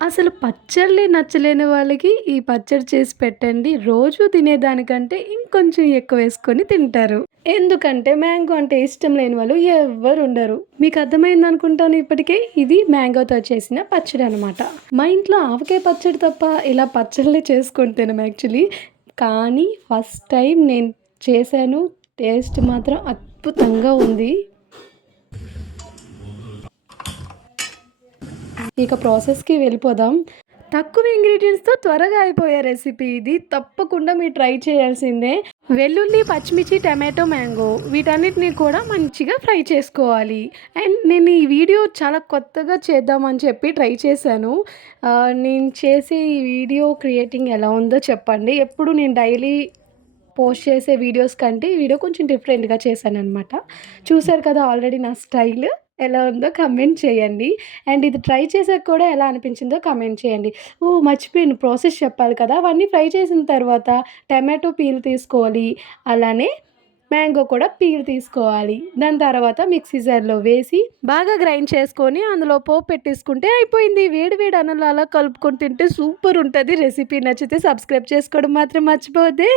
అసలు పచ్చళ్ళే నచ్చలేని వాళ్ళకి ఈ పచ్చడి చేసి పెట్టండి. రోజు తినేదానికంటే ఇంకొంచెం ఎక్కువేసుకొని తింటారు. ఎందుకంటే మ్యాంగో అంటే ఇష్టం లేని వాళ్ళు ఎవ్వరుండరు. మీకు అర్థమైందనుకుంటాను ఇప్పటికే. ఇది మ్యాంగోతో చేసిన పచ్చడనమాట. మా ఇంట్లో ఆవకాయ పచ్చడి తప్ప ఇలా పచ్చళ్ళే చేసుకొని తినం యాక్చువల్లీ. కానీ ఫస్ట్ టైం నేను చేశాను. టేస్ట్ మాత్రం అద్భుతంగా ఉంది. ఇక ప్రాసెస్‌కి వెళ్ళిపోదాం. తక్కువ ఇంగ్రీడియెంట్స్‌తో త్వరగా అయిపోయే రెసిపీ ఇది. తప్పకుండా మీరు ట్రై చేయాల్సిందే. వెల్లుల్లి, పచ్చిమిర్చి, టమాటో, మ్యాంగో వీటన్నిటిని కూడా మంచిగా ఫ్రై చేసుకోవాలి. అండ్ నేను ఈ వీడియో చాలా కొత్తగా చేద్దామని చెప్పి ట్రై చేశాను. నేను చేసే ఈ వీడియో క్రియేటింగ్ ఎలా ఉందో చెప్పండి. ఎప్పుడు నేను డైలీ పోస్ట్ చేసే వీడియోస్ కంటే ఈ వీడియో కొంచెం డిఫరెంట్‌గా చేశాననమాట. చూసారు కదా ఆల్రెడీ నా స్టైల్ ఎలా ఉందో కమెంట్ చేయండి. అండ్ ఇది ట్రై చేసాక కూడా ఎలా అనిపించిందో కమెంట్ చేయండి. ఓహ్! మర్చిపోయాను ప్రాసెస్ చెప్పాలి కదా! అవన్నీ ఫ్రై చేసిన తర్వాత టమాటో పీల్ తీసుకోవాలి. అలానే మ్యాంగో కూడా పీల్ తీసుకోవాలి. దాని తర్వాత మిక్సీ జార్‌లో వేసి బాగా గ్రైండ్ చేసుకొని అందులో పోపు పెట్టేసుకుంటే అయిపోయింది. వేడి వేడి అన్నంలో అలా కలుపుకొని తింటే సూపర్ ఉంటది రెసిపీ. నచ్చితే సబ్స్క్రైబ్ చేసుకోవడం మాత్రం మర్చిపోవద్దే.